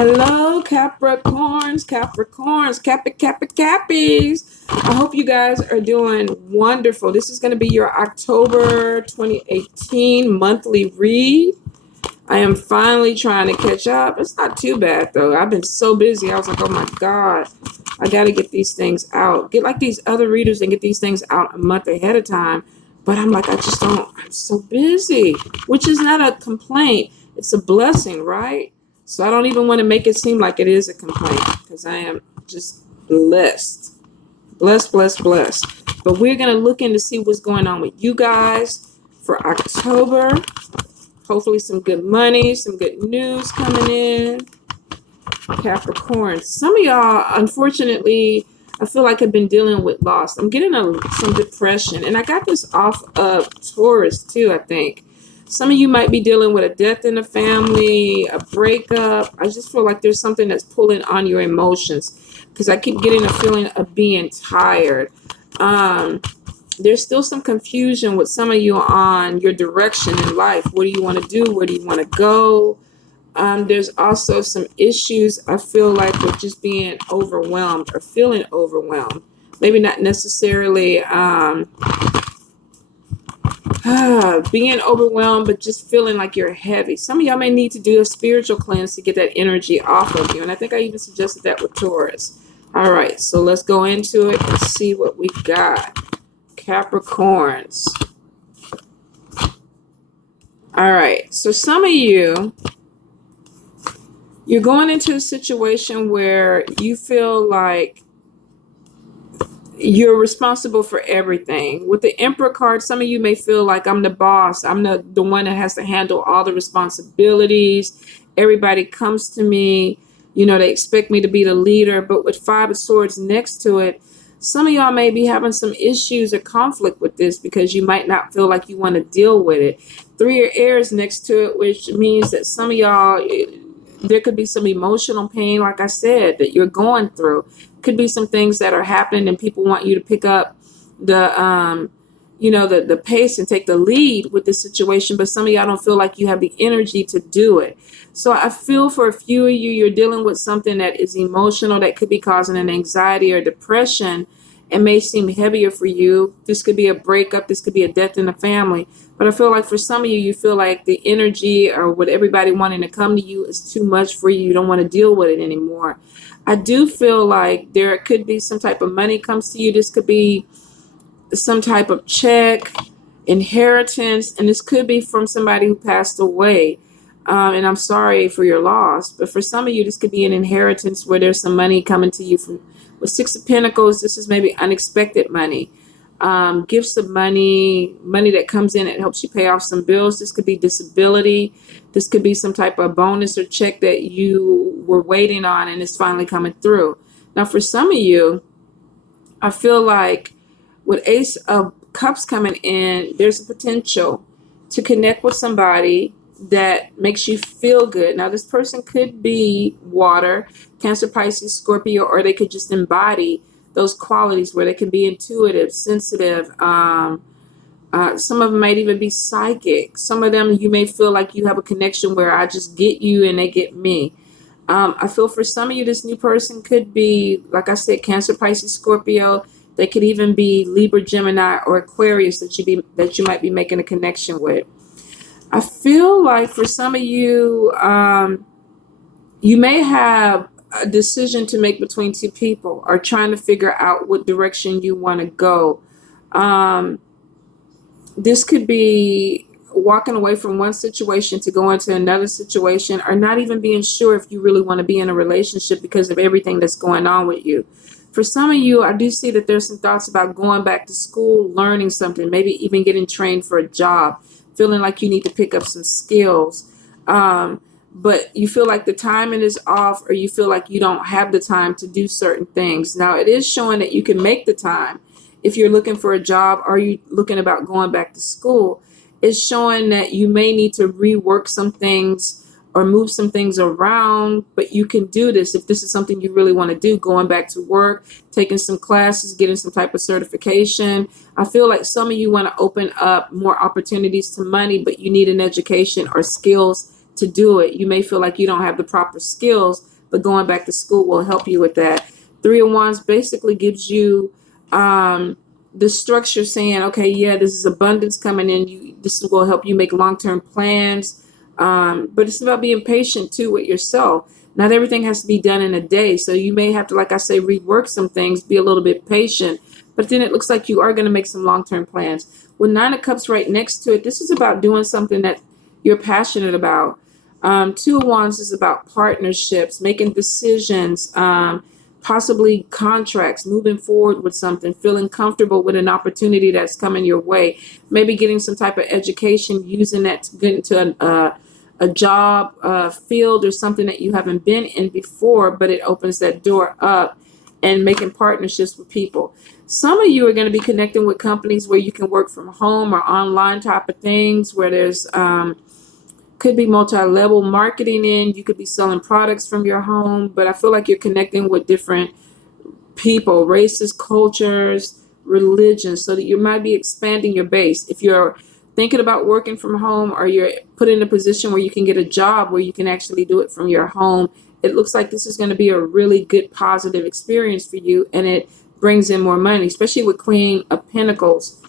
Hello, Capricorns, Cappies. I hope you guys are doing wonderful. This is going to be your October 2018 monthly read. I am finally trying to catch up. It's not too bad, though. I've been so busy. I was like, oh my God, I got to get these things out. Get like these other readers and get these things out a month ahead of time. But I'm like, I just don't, I'm so busy, which is not a complaint. It's a blessing, right? So I don't even want to make it seem like it is a complaint because I am just blessed. Blessed. But we're going to look in to see what's going on with you guys for October. Hopefully some good money, some good news coming in. Capricorn. Some of y'all, unfortunately, I feel like I've been dealing with loss. I'm getting some depression. And I got this off of Taurus too, I think. Some of you might be dealing with a death in the family, a breakup. I just feel like there's something that's pulling on your emotions because I keep getting a feeling of being tired. There's still some confusion with some of you on your direction in life. What do you want to do? Where do you want to go? There's also some issues, I feel like, with just being overwhelmed or feeling overwhelmed. Maybe not necessarily being overwhelmed, but just feeling like you're heavy. Some of y'all may need to do a spiritual cleanse to get that energy off of you. And I think I even suggested that with Taurus. All right, so let's go into it and see what we got. Capricorns. All right, so some of you, you're going into a situation where you feel like you're responsible for everything. With the Emperor card, some of you may feel like I'm the boss. I'm the one that has to handle all the responsibilities. Everybody comes to me. You know, they expect me to be the leader. But with Five of Swords next to it, some of y'all may be having some issues or conflict with this because you might not feel like you want to deal with it. Three of Airs next to it, which means that some of y'all, there could be some emotional pain, like I said, that you're going through. Could be some things that are happening and people want you to pick up the pace and take the lead with the situation, but some of y'all don't feel like you have the energy to do it. So I feel for a few of you, you're dealing with something that is emotional that could be causing an anxiety or depression and may seem heavier for you. This could be a breakup. This could be a death in the family. But I feel like for some of you, you feel like the energy or what everybody wanting to come to you is too much for you. You don't want to deal with it anymore. I do feel like there could be some type of money comes to you. This could be some type of check, inheritance, and this could be from somebody who passed away. And I'm sorry for your loss. But for some of you, this could be an inheritance where there's some money coming to you from with Six of Pentacles. This is maybe unexpected money. Gifts of money that comes in, it helps you pay off some bills. This could be disability. This could be some type of bonus or check that you were waiting on and it's finally coming through. Now, for some of you, I feel like with Ace of Cups coming in, there's a potential to connect with somebody that makes you feel good. Now, this person could be water, Cancer, Pisces, Scorpio, or they could just embody those qualities where they can be intuitive, sensitive. Some of them might even be psychic. Some of them you may feel like you have a connection where I just get you and they get me. I feel for some of you, this new person could be, like I said, Cancer, Pisces, Scorpio. They could even be Libra, Gemini, or Aquarius that you might be making a connection with. I feel like for some of you, you may have a decision to make between two people or trying to figure out what direction you want to go. This could be walking away from one situation to go into another situation, or not even being sure if you really want to be in a relationship because of everything that's going on with you. For some of you, I do see that there's some thoughts about going back to school, learning something, maybe even getting trained for a job, feeling like you need to pick up some skills. But you feel like the timing is off, or you feel like you don't have the time to do certain things. Now, it is showing that you can make the time if you're looking for a job or you looking about going back to school. It's showing that you may need to rework some things or move some things around, but you can do this if this is something you really want to do, going back to work, taking some classes, getting some type of certification. I feel like some of you want to open up more opportunities to money, but you need an education or skills to do it. You may feel like you don't have the proper skills, but going back to school will help you with that. Three of Wands basically gives you the structure saying, okay, yeah, this is abundance coming in. This will help you make long-term plans. But it's about being patient too with yourself. Not everything has to be done in a day. So you may have to, like I say, rework some things, be a little bit patient. But then it looks like you are going to make some long-term plans. With Nine of Cups right next to it, this is about doing something that you're passionate about. Two of Wands is about partnerships, making decisions, possibly contracts, moving forward with something, feeling comfortable with an opportunity that's coming your way, maybe getting some type of education, using that to get into a job field or something that you haven't been in before, but it opens that door up, and making partnerships with people. Some of you are going to be connecting with companies where you can work from home or online type of things, where there's could be multi-level marketing in. You could be selling products from your home, but I feel like you're connecting with different people, races, cultures, religions, so that you might be expanding your base. If you're thinking about working from home, or you're put in a position where you can get a job where you can actually do it from your home, it looks like this is going to be a really good positive experience for you, and it brings in more money, especially with Queen of Pentacles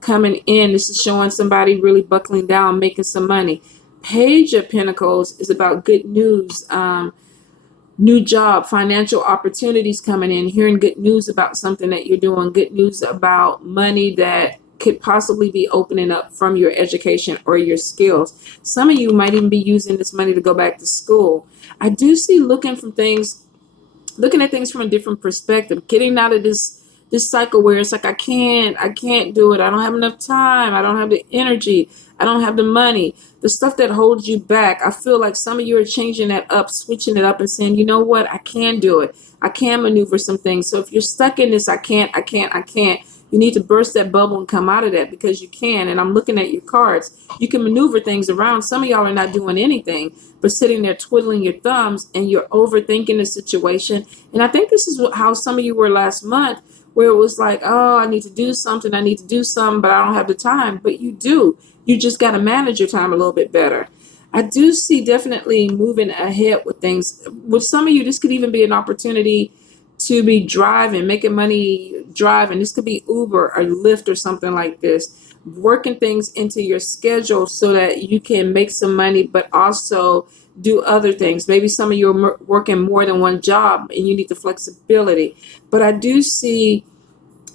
coming in. This is showing somebody really buckling down, making some money. Page of Pentacles is about good news, new job, financial opportunities coming in, hearing good news about something that you're doing, good news about money that could possibly be opening up from your education or your skills. Some of you might even be using this money to go back to school. I do see looking at things from a different perspective, getting out of this cycle where it's like, I can't do it. I don't have enough time. I don't have the energy. I don't have the money. The stuff that holds you back. I feel like some of you are changing that up, switching it up and saying, you know what? I can do it. I can maneuver some things. So if you're stuck in this, I can't, you need to burst that bubble and come out of that, because you can. And I'm looking at your cards. You can maneuver things around. Some of y'all are not doing anything, but sitting there twiddling your thumbs, and you're overthinking the situation. And I think this is how some of you were last month, where it was like, oh, I need to do something, but I don't have the time. But you do. You just got to manage your time a little bit better. I do see definitely moving ahead with things. With some of you, this could even be an opportunity to be driving, making money driving. This could be Uber or Lyft or something like this. Working things into your schedule so that you can make some money, but also do other things. Maybe some of you are working more than one job and you need the flexibility. But I do see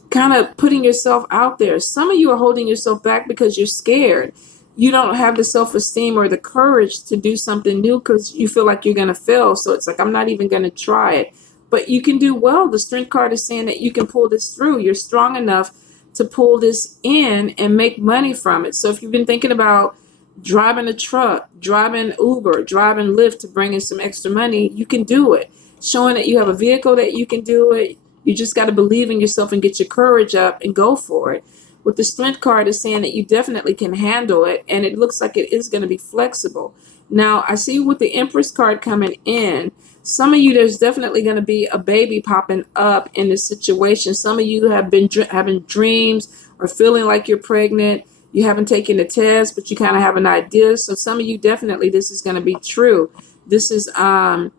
kind of putting yourself out there. Some of you are holding yourself back because you're scared. You don't have the self-esteem or the courage to do something new because you feel like you're going to fail. So it's like, I'm not even going to try it. But you can do well. The Strength card is saying that you can pull this through. You're strong enough to pull this in and make money from it. So if you've been thinking about driving a truck, driving Uber, driving Lyft to bring in some extra money, you can do it. Showing that you have a vehicle that you can do it. You just got to believe in yourself and get your courage up and go for it. With the Strength card is saying that you definitely can handle it, and it looks like it is going to be flexible. Now, I see with the Empress card coming in, some of you, there's definitely going to be a baby popping up in this situation. Some of you have been having dreams or feeling like you're pregnant. You haven't taken the test, but you kind of have an idea. So some of you, definitely, this is going to be true. This is finding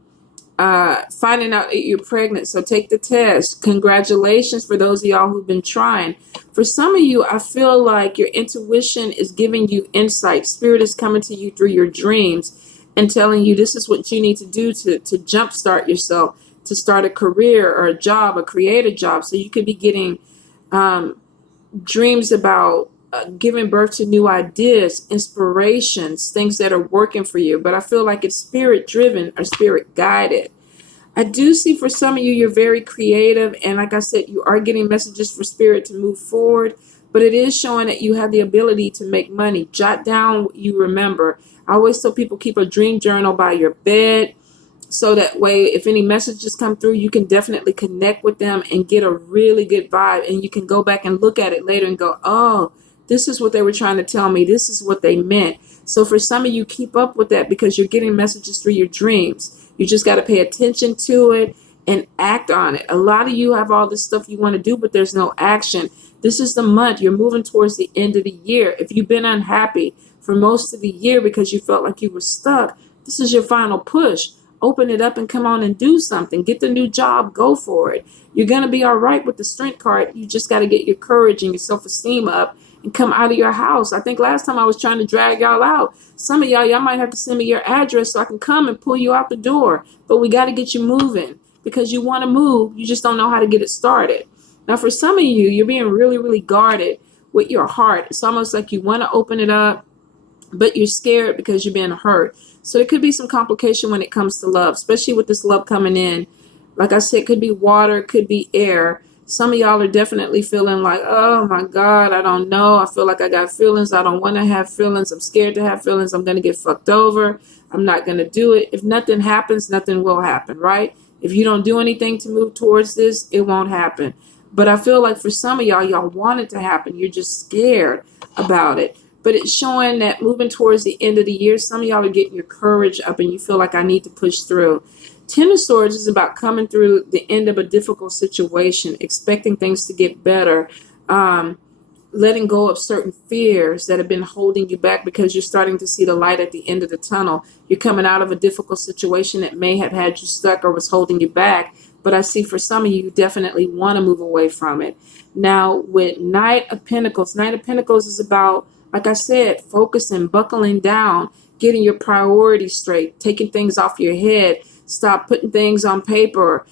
out that you're pregnant. So take the test. Congratulations for those of y'all who've been trying. For some of you, I feel like your intuition is giving you insight. Spirit is coming to you through your dreams and telling you this is what you need to do to jumpstart yourself, to start a career or a job, or create a job. So you could be getting dreams about giving birth to new ideas, inspirations, things that are working for you. But I feel like it's spirit driven or spirit guided. I do see for some of you, you're very creative. And like I said, you are getting messages for spirit to move forward. But it is showing that you have the ability to make money. Jot down what you remember. I always tell people, keep a dream journal by your bed. So that way, if any messages come through, you can definitely connect with them and get a really good vibe. And you can go back and look at it later and go, oh, this is what they were trying to tell me. This is what they meant. So for some of you, keep up with that because you're getting messages through your dreams. You just got to pay attention to it and act on it. A lot of you have all this stuff you want to do, but there's no action. This is the month. You're moving towards the end of the year. If you've been unhappy for most of the year because you felt like you were stuck, This is your final push. Open it up and come on and do something. Get the new job. Go for it. You're going to be all right with the strength card. You just got to get your courage and your self-esteem up and come out of your house. I think last time I was trying to drag y'all out. Some of y'all might have to send me your address so I can come and pull you out the door. But we got to get you moving because you want to move. You just don't know how to get it started. Now, for some of you, you're being really, really guarded with your heart. It's almost like you want to open it up, but you're scared because you're being hurt. So there could be some complication when it comes to love, especially with this love coming in. Like I said, it could be water, it could be air. Some of y'all are definitely feeling like, oh my God, I don't know. I feel like I got feelings. I don't want to have feelings. I'm scared to have feelings. I'm going to get fucked over. I'm not going to do it. If nothing happens, nothing will happen, right? If you don't do anything to move towards this, it won't happen. But I feel like for some of y'all want it to happen. You're just scared about it. But it's showing that moving towards the end of the year, some of y'all are getting your courage up and you feel like I need to push through. Ten of Swords is about coming through the end of a difficult situation, expecting things to get better, letting go of certain fears that have been holding you back because you're starting to see the light at the end of the tunnel. You're coming out of a difficult situation that may have had you stuck or was holding you back. But I see for some of you, you definitely want to move away from it. Now, with Knight of Pentacles is about, like I said, focusing, buckling down, getting your priorities straight, taking things off your head, stop putting things on paper,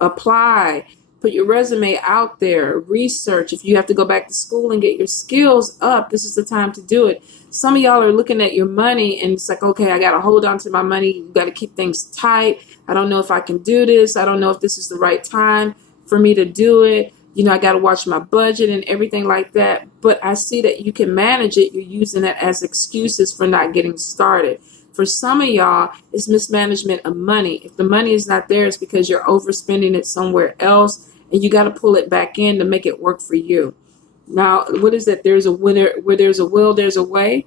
apply, put your resume out there, research. If you have to go back to school and get your skills up, this is the time to do it. Some of y'all are looking at your money and it's like, okay, I got to hold on to my money. You got to keep things tight. I don't know if I can do this. I don't know if this is the right time for me to do it. I got to watch my budget and everything like that. But I see that you can manage it. You're using it as excuses for not getting started. For some of y'all, it's mismanagement of money. If the money is not there, it's because you're overspending it somewhere else, and you got to pull it back in to make it work for you. Now, what is that? There's a winner. Where there's a will, there's a way.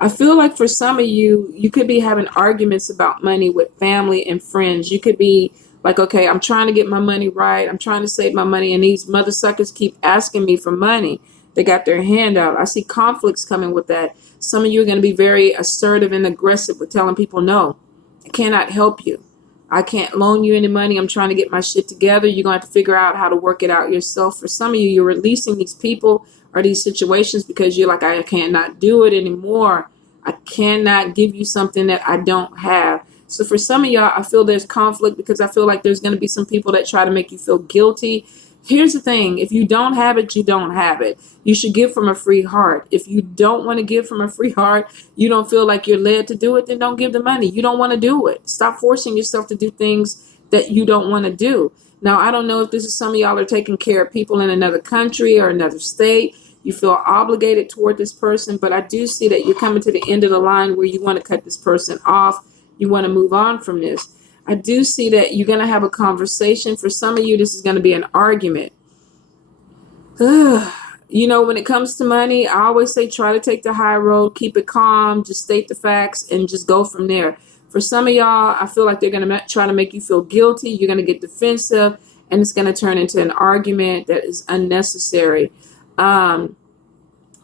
I feel like for some of you, you could be having arguments about money with family and friends. You could be like, okay, I'm trying to get my money right. I'm trying to save my money, and these mother suckers keep asking me for money. They got their hand out. I see conflicts coming with that. Some of you are going to be very assertive and aggressive with telling people, no, I cannot help you. I can't loan you any money. I'm trying to get my shit together. You're going to have to figure out how to work it out yourself. For some of you, you're releasing these people or these situations because you're like, I cannot do it anymore. I cannot give you something that I don't have. So for some of y'all, I feel there's conflict because I feel like there's going to be some people that try to make you feel guilty. Here's the thing. If you don't have it, you don't have it. You should give from a free heart. If you don't want to give from a free heart, you don't feel like you're led to do it, then don't give the money. You don't want to do it. Stop forcing yourself to do things that you don't want to do. Now, I don't know if this is some of y'all are taking care of people in another country or another state. You feel obligated toward this person, but I do see that you're coming to the end of the line where you want to cut this person off. You want to move on from this. I do see that you're going to have a conversation. For some of you, this is going to be an argument. When it comes to money, I always say try to take the high road, keep it calm, just state the facts, and just go from there. For some of y'all, I feel like they're going to try to make you feel guilty. You're going to get defensive, and it's going to turn into an argument that is unnecessary.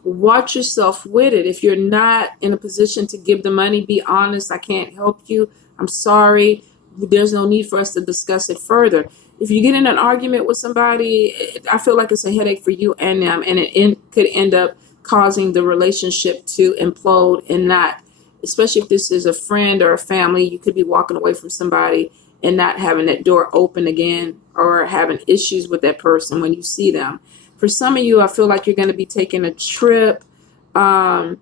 Watch yourself with it. If you're not in a position to give the money, be honest. I can't help you. I'm sorry. There's no need for us to discuss it further. If you get in an argument with somebody, I feel like it's a headache for you and them, and it could end up causing the relationship to implode and not, especially if this is a friend or a family, you could be walking away from somebody and not having that door open again or having issues with that person when you see them. For some of you, I feel like you're going to be taking a trip. I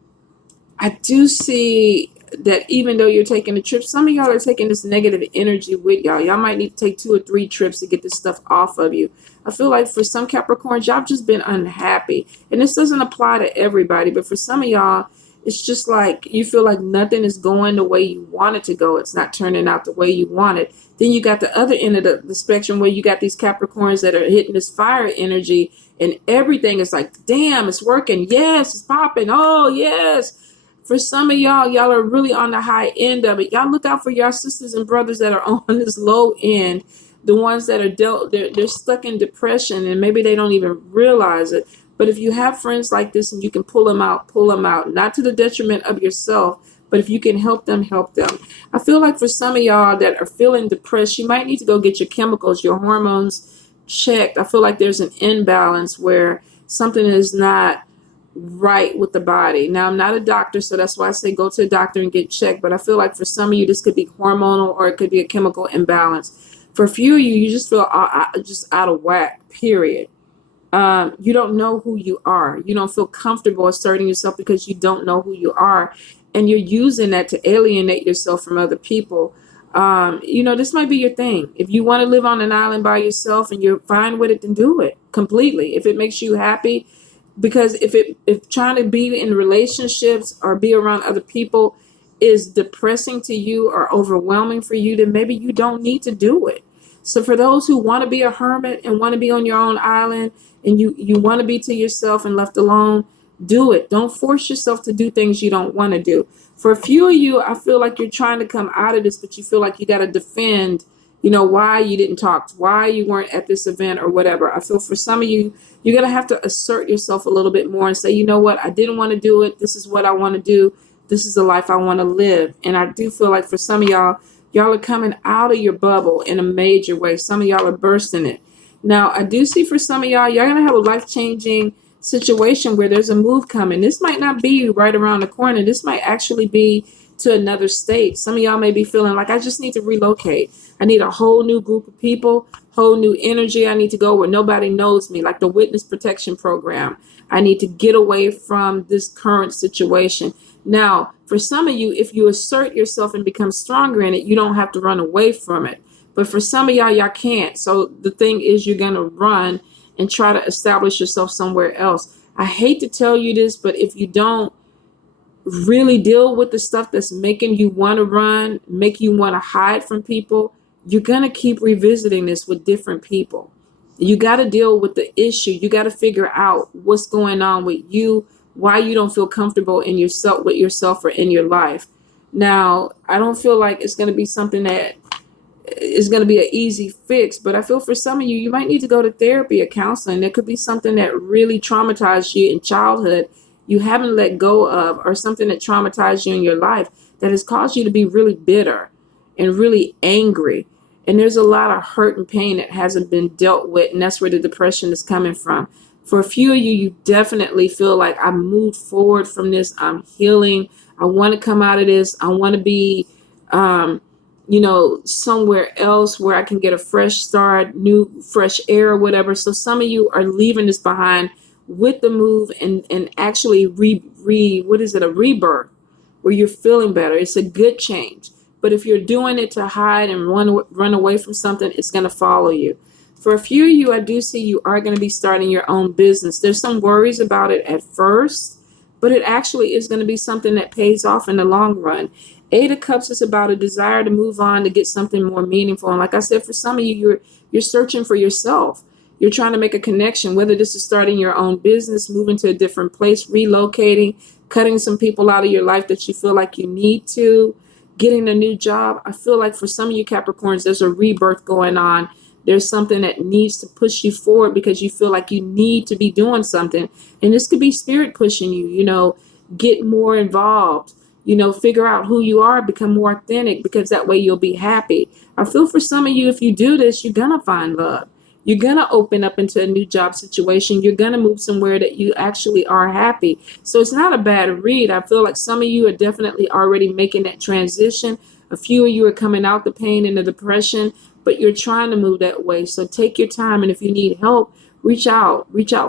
do see that even though you're taking a trip, some of y'all are taking this negative energy with y'all. Y'all might need to take 2 or 3 trips to get this stuff off of you. I feel like for some Capricorns, y'all have just been unhappy. And this doesn't apply to everybody, but for some of y'all, it's just like you feel like nothing is going the way you want it to go. It's not turning out the way you want it. Then you got the other end of the spectrum where you got these Capricorns that are hitting this fire energy and everything is like, damn, it's working. Yes, it's popping. Oh, yes. For some of y'all are really on the high end of it. Y'all look out for your sisters and brothers that are on this low end. The ones that are they're stuck in depression and maybe they don't even realize it. But if you have friends like this and you can pull them out, not to the detriment of yourself, But if you can help them, help them. I feel like for some of y'all that are feeling depressed, you might need to go get your chemicals, your hormones checked. I feel like there's an imbalance where something is not right with the body. Now, I'm not a doctor, so that's why I say go to a doctor and get checked. But I feel like for some of you, this could be hormonal or it could be a chemical imbalance. For a few of you, you just feel just out of whack, period. You don't know who you are. You don't feel comfortable asserting yourself because you don't know who you are. And you're using that to alienate yourself from other people. This might be your thing. If you want to live on an island by yourself and you're fine with it, then do it completely. If it makes you happy, because if trying to be in relationships or be around other people is depressing to you or overwhelming for you, then maybe you don't need to do it. So for those who want to be a hermit and want to be on your own island and you want to be to yourself and left alone, do it. Don't force yourself to do things you don't want to do. For a few of you, I feel like you're trying to come out of this, but you feel like you got to defend, why you didn't talk, why you weren't at this event or whatever. I feel for some of you, you're going to have to assert yourself a little bit more and say, you know what, I didn't want to do it. This is what I want to do. This is the life I want to live. And I do feel like for some of y'all are coming out of your bubble in a major way. Some of y'all are bursting it. Now, I do see for some of y'all going to have a life-changing situation where there's a move coming. This might not be right around the corner. This might actually be to another state. Some of y'all may be feeling like, I just need to relocate. I need a whole new group of people, whole new energy. I need to go where nobody knows me, like the witness protection program. I need to get away from this current situation. Now, for some of you, if you assert yourself and become stronger in it, you don't have to run away from it. But for some of y'all can't. So the thing is, you're going to run and try to establish yourself somewhere else. I hate to tell you this, but if you don't really deal with the stuff that's making you want to run, make you want to hide from people, you're going to keep revisiting this with different people. You got to deal with the issue. You got to figure out what's going on with you, why you don't feel comfortable in yourself, with yourself, or in your life. Now, I don't feel like it's going to be something that is going to be an easy fix, but I feel for some of you, you might need to go to therapy or counseling. There could be something that really traumatized you in childhood you haven't let go of, or something that traumatized you in your life that has caused you to be really bitter and really angry. And there's a lot of hurt and pain that hasn't been dealt with, and that's where the depression is coming from. For a few of you, you definitely feel like I moved forward from this. I'm healing. I want to come out of this. I want to be, somewhere else where I can get a fresh start, new, fresh air or whatever. So some of you are leaving this behind with the move and actually a rebirth where you're feeling better. It's a good change. But if you're doing it to hide and run away from something, it's going to follow you. For a few of you, I do see you are going to be starting your own business. There's some worries about it at first, but it actually is going to be something that pays off in the long run. Eight of Cups is about a desire to move on, to get something more meaningful. And like I said, for some of you, you're searching for yourself. You're trying to make a connection, whether this is starting your own business, moving to a different place, relocating, cutting some people out of your life that you feel like you need to, getting a new job. I feel like for some of you Capricorns, there's a rebirth going on. There's something that needs to push you forward because you feel like you need to be doing something. And this could be spirit pushing you, get more involved, figure out who you are, become more authentic, because that way you'll be happy. I feel for some of you, if you do this, you're going to find love. You're going to open up into a new job situation. You're going to move somewhere that you actually are happy. So it's not a bad read. I feel like some of you are definitely already making that transition. A few of you are coming out the pain and the depression, but you're trying to move that way. So take your time. And if you need help, reach out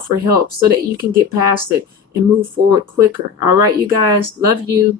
for help so that you can get past it and move forward quicker. All right, you guys, love you.